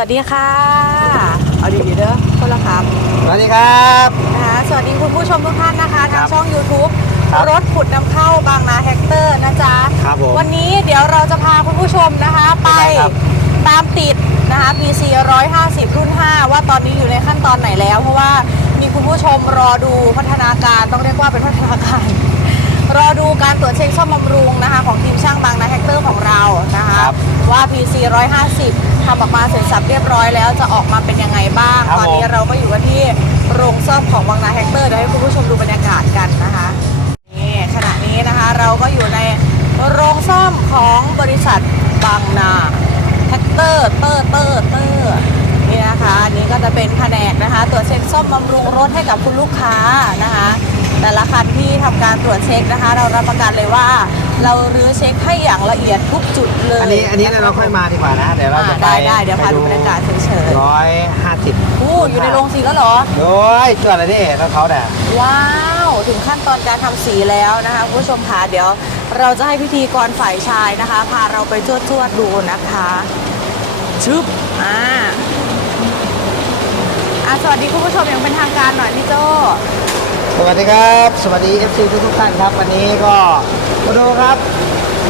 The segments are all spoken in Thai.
วัสดีค่ะ เอาดีๆเด้อคนละครับสวัสดีครับนะคะสวัสดีคุณผู้ชมทุกท่านนะคะครัทางบช่อง YouTube ครับรถขุดนำเข้าบางนาแฮกเตอร์นะจ๊ะครับผมวันนี้เดี๋ยวเราจะพาคุณผู้ชมนะคะ ไปไปครับ ตามติดนะคะ PC 150 รุ่น 5 ว่าตอนนี้อยู่ในขั้นตอนไหนแล้ว เพราะว่ามีคุณผู้ชมรอดูพัฒนาการต้องเรียกว่าเป็นพัฒนาการ รอดูการตรวจเช็คซ่อมบำรุงนะคะของทีมช่างบางนาแฮกเตอร์ของเรานะคะครับว่า PC 150ทำออกมาเสร็จสับเรียบร้อยแล้วจะออกมาเป็นยังไงบ้าง ครับตอนนี้ผม เราก็อยู่กันที่โรงซ่อมของบางนาแฮกเตอร์เดี๋ยวให้คุณผู้ชมดูบรรยากาศกันนะคะนี่ขณะนี้นะคะเราก็อยู่ในโรงซ่อมของบริษัทบางนาแฮกเตอร์เตอร์เตอร์เตอร์นี่นะคะอันนี้ก็จะเป็นแผนกนะคะตรวจเช็คซ่อมบำรุงรถให้กับคุณลูกค้านะคะ แต่ละคันที่ทำการตรวจเช็คนะคะ เรารับประกันเลยว่า เรารื้อเช็คให้อย่างละเอียดทุกจุดเลยอันนี้อันนี้เราค่อยมาดีกว่านะ เดี๋ยวเราอ่าจะไปได้ได้เดี๋ยวพาดูบรรยากาศเฉยร้อยห้าสิบๆอู้อยู่ในโรงสีแล้วเหรอโอ้ยจวดอะไรนี่แล้วเขาเนี่ยว้าวถึงขั้นตอนการทำสีแล้วนะคะคุณผู้ชมคะเดี๋ยวเราจะให้พิธีกรฝ่ายชายนะคะ พาเราไปจวดจวดๆดูนะคะชึบอ่าอะสวัสดีคุณผู้ชมอย่างเป็นทางการหน่อยพี่โจ สวัสดีครับ สวัสดี FC ทุกทุกๆท่านครับ วันนี้ก็มาดูครับ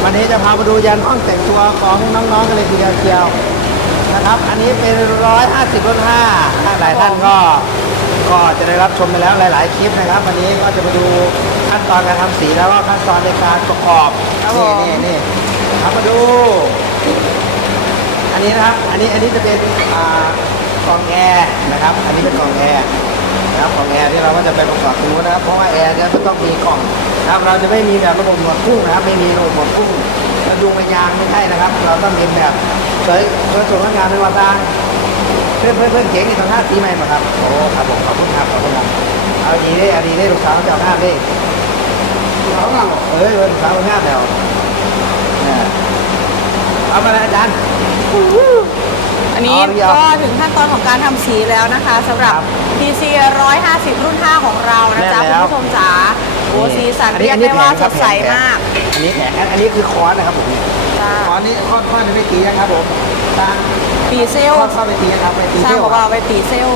วันนี้จะพามาดูยันห้องแต่งตัวของน้องๆกันเลยทีเดียวเชียวนะครับ อันนี้เป็นร้อยห้าสิบรุ่นห้าท่านหลายท่านก็ก็จะได้รับชมไปแล้วหลาย ๆ คลิปนะครับ วันนี้ก็จะมาดูขั้นตอนการทำสีแล้วก็ขั้นตอนในการประกอบครับผนี่มนี่นี่ครับมาดู อันนี้นะครับ อันนี้อันนี้จะเป็นอ่ากล่องแอร์นะครับ อันนี้เป็นกล่องแอร์ นะครับกล่องแอร์ที่เราก็จะไปประกอบดูนะครับเพราะว่าแอร์เนี่ยมันต้องมีกล่องนะครับเราจะไม่มีแบบระบบหมวดพุ่งนะครับไม่มีระบบหมวดพุ่งแล้วยุงระยางไม่ใช่นะครับ เราต้องมีแบบสวยสวยสวยงามเป็นวาตางเพื่อนเพื่อนเพื่อนเก๋งนี่ทำหน้าสีใหม่มาครับโอ้ครับผมขอบคุณครับขอบคุณครับเอาดีได้เอาดีได้ลูกสาวเจ้าหน้าได้เขางามเอ้ยลูกสาวงามแล้วเนี่ยเอามาเลยอาจารย์อั นนี้เอาหรือยังก็ถึงขั้นตอนของการทำสีแล้วนะคะสำหรับครับ PC 150 รุ่น 5 ของเรานะจ๊ะแน่คุณแล้วผู้ชมจ๋าโอ้สีสันอันนี้เรียกอันนี้ได้ว่าแผงสครับดใสแผงมากอันนี้แผงอันนี้คือคอร์สนะครับผมจ้าคอร์สนี้คอร์สคอร์สนี้ไม่ตีนะครับผมตาตีเซลคอร์สเข้าไปตีนะครับไปตีช่างเที่ยวบอกว่าเอาไปตีเซล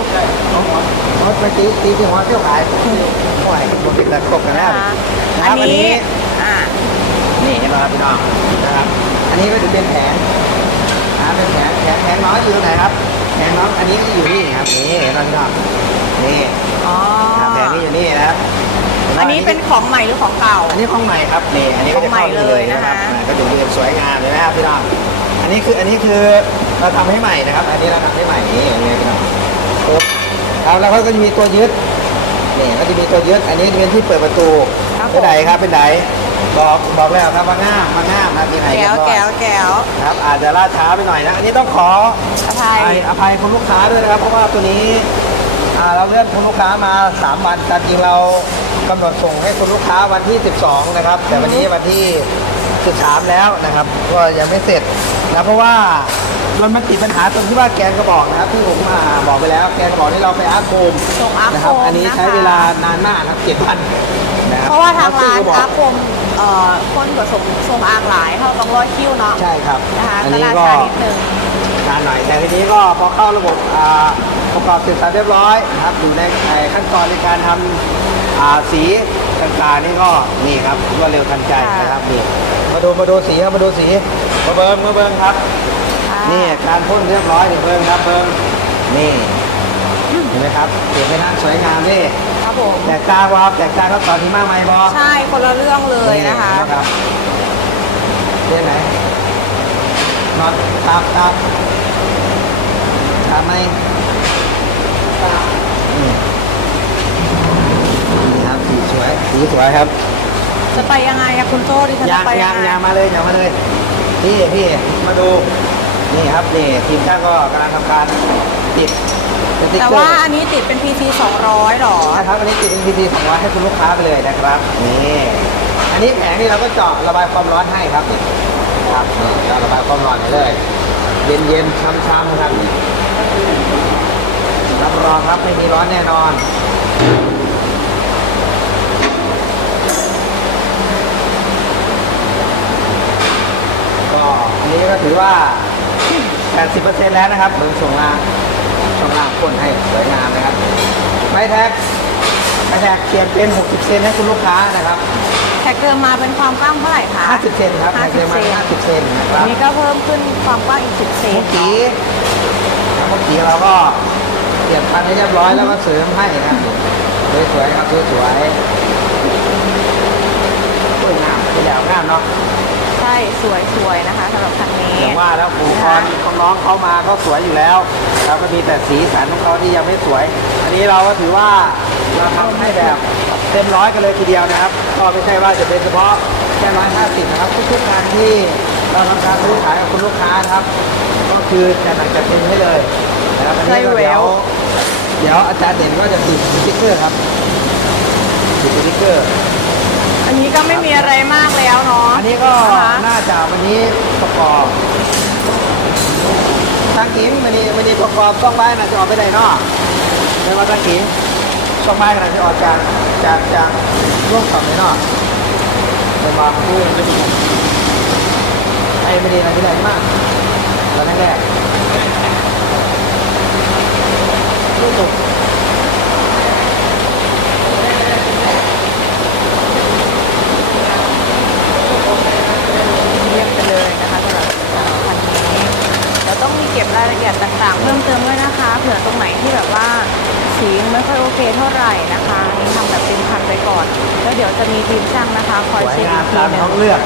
ของหัวคอร์สไปตีตีที่หัวเที่ยวขายโอ้ยผมเป็นตะครบกันแล้วนะคะนะอัคนรับอันนี้นี้อ่านี่เห็นไหมครับพี่น้องนะครับ อันนี้ก็จะเป็นแผงนะ เป็นแผงแผงแผงน้อยอยู่ตรงไหนครับแผงน้องอันนี้ก็จะอยู่นี่ครับนี่เห็นไหมพี่น้องนี่อ๋อนะครับแผงนี้อยู่นี่นะครับห็ไหมอันนี้เป็นของใหม่หรือของเก่า อันนี้ของใหม่ครับนี่อันนี้ก็จะเข้าของใหม่เลยนะคะรับก็อยู่เรียบสวยงามเลยนะครับพี่น้องอันนี้คืออันนี้คือเราทำให้ใหม่นะครับ อันนี้เราทำให้ใหม่นี่อย่างเงี้ยพี่น้องปุ๊บครับแล้วก็จะมีตัวยึดนี่ก็จะมีตัวยึดอันนี้จะเป็นที่เปิดประตูครับเป็นไหนครับเป็นไหน บอกบอกแล้วครับว่าง่ามมาง่ามนะที่ไหนแก้วเรียบร้อยแก้วแก้วครับอาจจะล่าช้าไปหน่อยนะอันนี้ต้องขออภัยอภัยคุณลูกค้าด้วยนะครับ เพราะว่าตัวนี้อ่าเราเลื่อนคุณลูกค้ามา 3 วันแต่จริงเรากำหนดส่งให้คุณลูกค้าวันที่ 12 นะครับ แต่วันนี้วันที่13แล้วนะครับ ก็ยังไม่เสร็จนะเพราะว่ารถมันติดปัญหาตรงที่ว่าแกนกระบอกนะครับที่ผมอ่าบอกไปแล้วแกนกระบอกที่เราไปอาร์โคมส่งอาร์นะโคครับมอันนี้นะคะใช้เวลานานมากครับเจ็ดวันนะครับเพราะว่าทางร้านซึ่กะบอาอกคม เอ่อคนกับส่งส่งอางหลายเขาต้องร้อยคิวเนาะใช่ครับ นะคะอันก็นี้ราก็ คานิดนึง นานหน่อยแต่ทีนี้ก็พอเข้าระบบอ่าประกอบเสร็จสับเรียบร้อยนะครับอยู่ในขั้นตอนในการทำอ่าสีต่างๆนี่ก็นี่ครับรวดเร็วทันใจค่ะ นะครับนี่มาดูมาดูสีครับมาดูสีมาเบิ้งมาเบิ้งครับ ค่ะนี่การพ่นเรียบร้อยนี่เบิ้งครับเบิ้งนี่ เห็นไหมครับเก็บไปนั่งสวยงามนี่ครับผมแตกต่างวะครับแตกต่างกับตอนที่มาใหม่บอใช่คนละเรื่องเลยนะคะนะครับเรียนไหนนอนตับตับตับไหมนี่นี่ครับสีสวยสีสวยครับ จะไปยังไงอะคุณโจ้ดิฉันยาจะงไปยายังงไงยางมาเลยยางมาเลยพี่พี่มาดูนี่ครับนี่ทีมช่างก็กำลังทำการติดส ติ๊กแต่เกอว่าร์อันนี้ติดเป็น PC 200หรอ นะครับอันนี้ติด NPT 200ให้คุณลูกค้าไปเลยนะครับนี่อันนี้แผงนี่เราก็เจาะระบายความร้อนให้ครับนี่ครับนี่เจาะระบายความร้อนให้เลย เย็นเย็นๆช้ำๆครับนี่รับรองครับไม่มีร้อนแน่นอน ก็อันนี้ก็ถือว่า 80%แล้วนะครับเบิ้งช่วงล่าง ช่วงล่างพ่นให้สวยงามนะครับไฟแท็กไฟแท็กเปลี่ยนเป็น 60 เซนให้คุณลูกค้านะครับแท็กเดิมมาเป็นความกว้างเท่าไหร่คะ 50 เซนครับแท็กเดิม50เซนมา 50 เซนนะคอัรันบนี้ก็เพิ่มขึ้นความกว้างอีก 10 เซนเมื่อกี้เมื่อกี้เราก็เปลี่ยนพันให้เรียบร้อยแล้วก็เสริมให้นะครับสวยๆครับสวยๆสวยงามเป็นแล้วงามเนาะใช่ สวยสวยๆนะคะสำหรับคันนี้อย่างว่าแล้วอุปกรณ์ของน้องเขามาก็สวยอยู่แล้วครับก็มีแต่สีสันของเขาที่ยังไม่สวย อันนี้เราก็ถือว่าเราทำให้แบบเต็มร้อยกันเลยทีเดียวนะครับ ก็ไม่ใช่ว่าจะเป็นเฉพาะแค่ร้อยห้าสิบนะครับทุกๆงานที่เราทำการซื้อขายกับคุณลูกค้านะครับ ก็คือจะหนักจะเต็มให้เลยนะครับอันนี้ก็เดี๋ยวเดี๋ยวอาจารย์เด่นก็จะติดสติ๊กเกอร์ครับติดสติ๊กเกอร์ อันนี้ก็ไม่มีอะไรมากแล้วเนาะอันนี้ก็ นะคะน่าจะวันนี้ประกอบทางขิงวันนี้วันนี้ประกอบช่องไม้น่าจะออกไปได้เนาะไม่ว่าทางขิงช่องไม้น่าจะออกจากจากจากร่วงสองเลยเนาะเป็นว่าพูดไม่ดีไอ้ไม่ดีนะที่ไหนมากตอนแรกๆรู้สึก เรียบ ไปเลยนะคะสำหรับสำหรับคันนี้เราต้องมีเก็บรายละเอียดต่างๆ เพิ่มเติมด้วยนะคะ เผื่อตรงไหนที่แบบว่าสียังไม่ค่อยโอเคเท่าไหร่นะคะอันนี้ทำแบบเป็นพันไปก่อน แล้วเดี๋ยวจะมีทีมช่างนะคะ คอยสวยเช็คงาอีมกทีตามหนึท้งองเลือก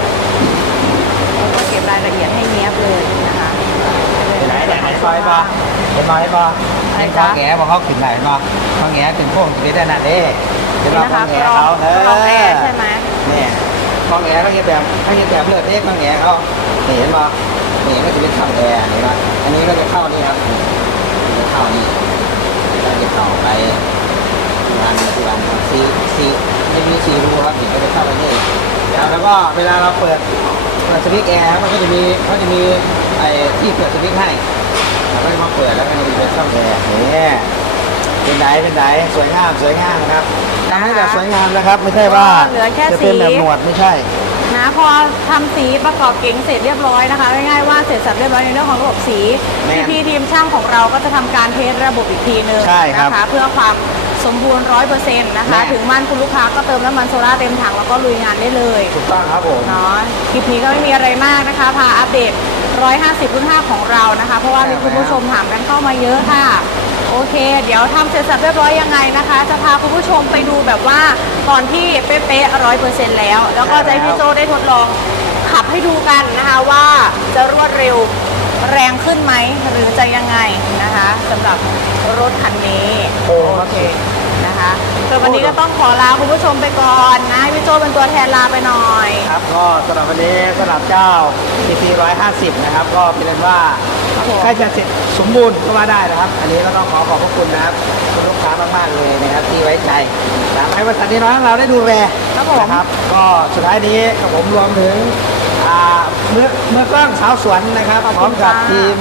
แล้วก็เก็บรายละเอียดให้เนี้ยบเลยนะคะไหนไหนไหนซอยปะเห็นไหมปะอะไรเห็นจ๊ะข้าวแง่บอกเขาขึ้นไหนปะข้าวแง่ขึ้นพวกจะได้นั่นเด้เห็นนี่ว่านะคะข้าวแง่กรอเขางกรองแอร์ใช่ไหม เนี่ย ข้าวแง่เขาเห็นแบบเขาเห็นแบบเลือดเด้ข้าวแง่เขานี่เห็นปะนี่ก็จะเป็นข้าวแง่เห็นะอันนี้ก็จะเข้านี่ครับเข้านี่ก็จะเข้าไปงานปัจจุบันครับซีซีจะมีสีรูครับนี่ก็จะเข้าไปนี่แล้วก็เวลาเราเปิดเปิดสวิตช์แอร์มันก็จะมีเขาจะมีไอ้ที่เปิดสวิตช์ให้แล้วก็มาเปิดแล้วก็จะมีเป็นช่องแอร์นี่ เป็นไหนเป็นไหนสวยงามสวยงามนะครับทำให้แบบสวยงามนะครับ ไม่ใช่ว่าเหลือแค่จะเป็นสี แบบหนวดไม่ใช่ นะพอทำสีประกอบเก๋งเสร็จเรียบร้อยนะคะง่ายๆว่าเสร็จสับเรียบร้อยในเรื่องของระบบสีแม่นพี่ทีมช่างของเราก็จะทำการเทสระบบอีกทีนึงใช่ครับนะคะเพื่อความสมบูรณ์ร้อยเปอร์เซ็นต์นะคะแม่นถึงมั่นคุณลูกค้าก็เติมน้ำมันโซล่าเต็มถังแล้วก็ลุยงานได้เลยถูกต้องครับผม เนาะคลิปนี้ก็ไม่มีอะไรมากนะคะ พาอัปเดต 150รุ่น5ของเรานะคะ เพราะว่ามีคุณผู้ชมถามกันเข้ามาเยอะค่ะ โอเค เดี๋ยวทำเสร็จสับเรียบร้อยยังไงนะคะ จะพาคุณผู้ชมไปดูแบบว่าตอนที่เป๊ะๆร้อยเปอร์เซ็นต์แล้ว แล้วก็จะให้พี่โจได้ทดลองขับให้ดูกันนะคะว่าจะรวดเร็วแรงขึ้นไหมหรือจะยังไงนะคะสำหรับรถคันนี้โอเคนะคะ วนวันนี้ก็ต้องขอลาคุณผู้ชมไปก่อนนะให้พี่โจเป็นตัวแทนลาไปหน่อย ครับก็สำหรับวันนี้สำหรับเจ้า PT 150 นะครับ ก็เป็นว่าครับผม ใกล้จะเสร็จสมบูรณ์ก็ว่าได้นะครับ อันนี้ก็ต้องขอขอบพระคุณนะครับคุณลูกค้ามากๆเลยนะครับที่ไว้ใจทำให้บริษัทนี้น้อยของเราได้ดูแลครับผม นะครับ ก็สุดท้ายนี้กับผมรวมถึงอ่าเมื่อเมื่อกล้องสาวสวนนะครับพร้อมกับทีม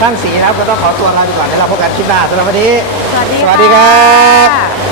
ช่างสีนะครับก็ต้องขอตัวลาไปก่อนแล้วเราพบกันคลิปหน้าสำหรับวันนี้ สวัสดีสวัสดีครับค่ะ